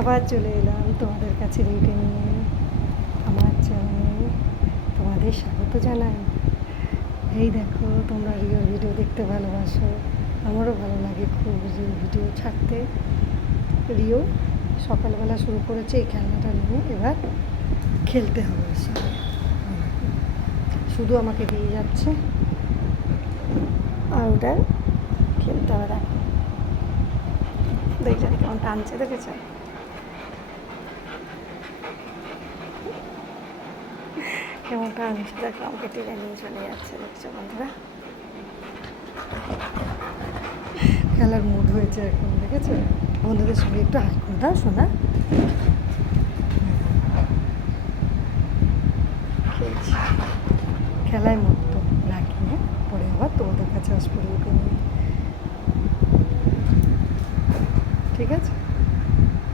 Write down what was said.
আবার চলে এলাম তোমাদের কাছে রেটে নিয়ে, আমার চ্যানেলে তোমাদের স্বাগত জানাই। এই দেখো, তোমরা রিওর ভিডিও দেখতে ভালোবাসো। আমারও ভালো লাগে খুব রিও ভিডিও ছাড়তে। রিও সকালবেলা শুরু করেছে এই খেলনাটা নিয়ে, এবার খেলতে হবে শুধু আমাকে দিয়ে যাচ্ছে। আর ওটা খেলতে হবে, দেখো। দেখলেন কেমন টানছে দেখেছেন কেমন টানছে দেখো, আমাকে টেনে নিয়ে চলে যাচ্ছে, দেখছ বন্ধুরা? খেলার মুড হয়েছে এখন, দেখেছ? বন্ধুদের সঙ্গে একটু হাই করে দাও শোনা খেলায় মতো রাখি পরে আবার তোমাদের কাছে আসব ঠিক আছে?